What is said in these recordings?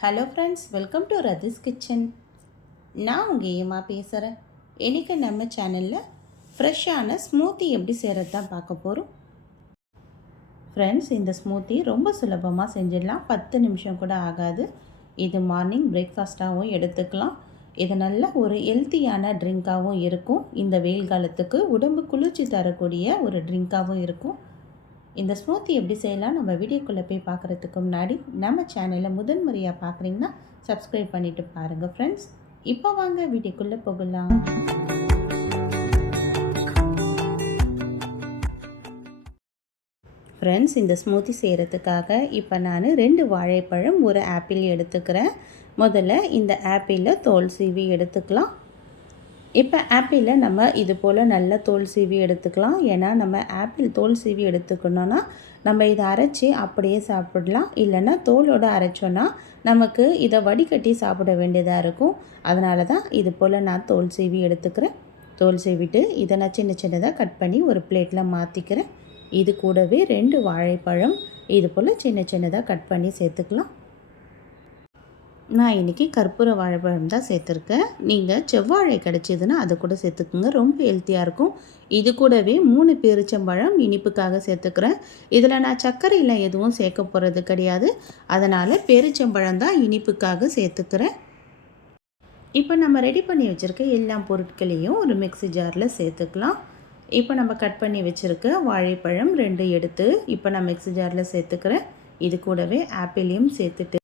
Hello friends, welcome to Rathi's kitchen. நான் உங்கள் ஏமா பேசுகிறேன். இன்றைக்கி நம்ம சேனலில் ஃப்ரெஷ்ஷான ஸ்மூத்தி எப்படி செய்கிறது தான் பார்க்க போகிறோம். ஃப்ரெண்ட்ஸ், இந்த ஸ்மூத்தி ரொம்ப சுலபமாக செஞ்சிடலாம். 10 நிமிஷம் கூட ஆகாது. இது மார்னிங் பிரேக்ஃபாஸ்ட்டாகவும் எடுத்துக்கலாம். இது நல்ல ஒரு ஹெல்த்தியான ட்ரிங்காகவும் இருக்கும். இந்த வெயில் காலத்துக்கு உடம்பு குளிர்ச்சி தரக்கூடிய ஒரு ட்ரிங்காகவும் இருக்கும். இந்த ஸ்மூத்தி எப்படி செய்யலாம் நம்ம வீடியோக்குள்ளே போய் பார்க்குறதுக்கு முன்னாடி நம்ம சேனலை முதன்முறையாக பார்க்குறீங்கன்னா சப்ஸ்கிரைப் பண்ணிவிட்டு பாருங்கள் ஃப்ரெண்ட்ஸ். இப்போ வாங்க வீடியோக்குள்ளே போகலாம். ஃப்ரெண்ட்ஸ், இந்த ஸ்மூத்தி செய்கிறதுக்காக இப்போ நான் 2 வாழைப்பழம், 1 ஆப்பிள் எடுத்துக்கிறேன். முதல்ல இந்த ஆப்பிளில் தோல் சீவி எடுத்துக்கலாம். இப்போ ஆப்பிளில் நம்ம இது போல் நல்லா தோல் சீவி எடுத்துக்கலாம். ஏன்னா நம்ம ஆப்பிள் தோல் சீவி எடுத்துக்கணுன்னா நம்ம இதை அரைச்சி அப்படியே சாப்பிடலாம். இல்லைன்னா தோலோடு அரைச்சோன்னா நமக்கு இதை வடிகட்டி சாப்பிட வேண்டியதாக இருக்கும். அதனால தான் இது போல் நான் தோல் சீவி எடுத்துக்கிறேன். தோல் சீவிட்டு இதை நான் சின்ன சின்னதாக கட் பண்ணி ஒரு பிளேட்டில் மாற்றிக்கிறேன். இது கூடவே 2 வாழைப்பழம் இது போல் சின்ன சின்னதாக கட் பண்ணி சேர்த்துக்கலாம். நான் இன்றைக்கி கற்பூர வாழைப்பழம் தான் சேர்த்துருக்கேன். நீங்கள் செவ்வாழை கிடச்சிதுன்னா அதை கூட சேர்த்துக்குங்க, ரொம்ப ஹெல்த்தியாக இருக்கும். இது கூடவே 3 பேரிச்சம்பழம் இனிப்புக்காக சேர்த்துக்கிறேன். இதில் நான் சர்க்கரையில் எதுவும் சேர்க்க போகிறது கிடையாது. அதனால் பேரிச்சம்பழம் தான் இனிப்புக்காக சேர்த்துக்கிறேன். இப்போ நம்ம ரெடி பண்ணி வச்சுருக்க எல்லா பொருட்களையும் ஒரு மிக்ஸி ஜாரில் சேர்த்துக்கலாம். இப்போ நம்ம கட் பண்ணி வச்சுருக்க வாழைப்பழம் 2 எடுத்து இப்போ நான் மிக்ஸி ஜாரில் சேர்த்துக்கிறேன். இது கூடவே ஆப்பிளையும் சேர்த்துட்டு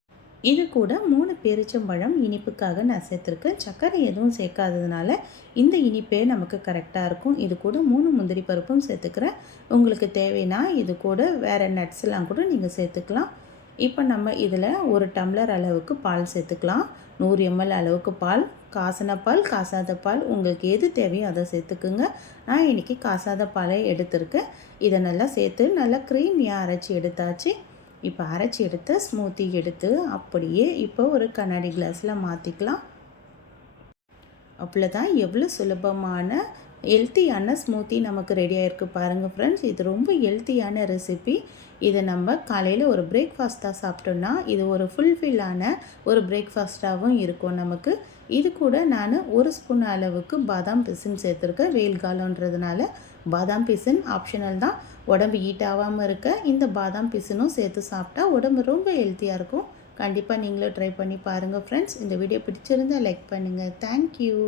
இது கூட 3 பேரிச்சம்பழம் இனிப்புக்காக நான் சேர்த்துருக்கேன். சர்க்கரை எதுவும் சேர்க்காததுனால இந்த இனிப்பே நமக்கு கரெக்டாக இருக்கும். இது கூட 3 முந்திரி பருப்பும் சேர்த்துக்கிறேன். உங்களுக்கு தேவைன்னா இது கூட வேறு நட்ஸ்லாம் கூட நீங்கள் சேர்த்துக்கலாம். இப்போ நம்ம இதில் 1 டம்ளர் அளவுக்கு பால் சேர்த்துக்கலாம். 100 ml அளவுக்கு பால், காசின பால், காசாத பால் உங்களுக்கு எது தேவையோ அதை சேர்த்துக்குங்க. நான் இன்றைக்கி காசாத பாலை எடுத்திருக்கேன். இதை நல்லா சேர்த்து நல்லா க்ரீமியாக அரைச்சி எடுத்தாச்சு. இப்போ அரைச்சி எடுத்த ஸ்மூத்தி எடுத்து அப்படியே இப்போ ஒரு கண்ணாடி கிளாஸில் மாற்றிக்கலாம். அவ்வளோதான். எவ்வளோ சுலபமான ஹெல்த்தியான ஸ்மூத்தி நமக்கு ரெடியாக இருக்குது பாருங்கள் ஃப்ரெண்ட்ஸ். இது ரொம்ப ஹெல்த்தியான ரெசிபி. இதை நம்ம காலையில் ஒரு பிரேக்ஃபாஸ்ட்டாக சாப்பிட்டோன்னா இது ஒரு ஃபுல்ஃபில்லான ஒரு பிரேக்ஃபாஸ்ட்டாகவும் இருக்கும் நமக்கு. இது கூட நான் 1 ஸ்பூன் அளவுக்கு பாதாம் பிசின் சேர்த்துருக்கேன். வெயில் காலன்றதுனால பாதாம் பிசின் ஆப்ஷனல் தான். உடம்பு ஹீட் ஆகாமல் இருக்க இந்த பாதாம் பிசினும் சேர்த்து சாப்பிட்டா உடம்பு ரொம்ப ஹெல்த்தியாக இருக்கும். கண்டிப்பாக நீங்களும் ட்ரை பண்ணி பாருங்கள் ஃப்ரெண்ட்ஸ். இந்த வீடியோ பிடிச்சிருந்தால் லைக் பண்ணுங்கள். தேங்க்யூ.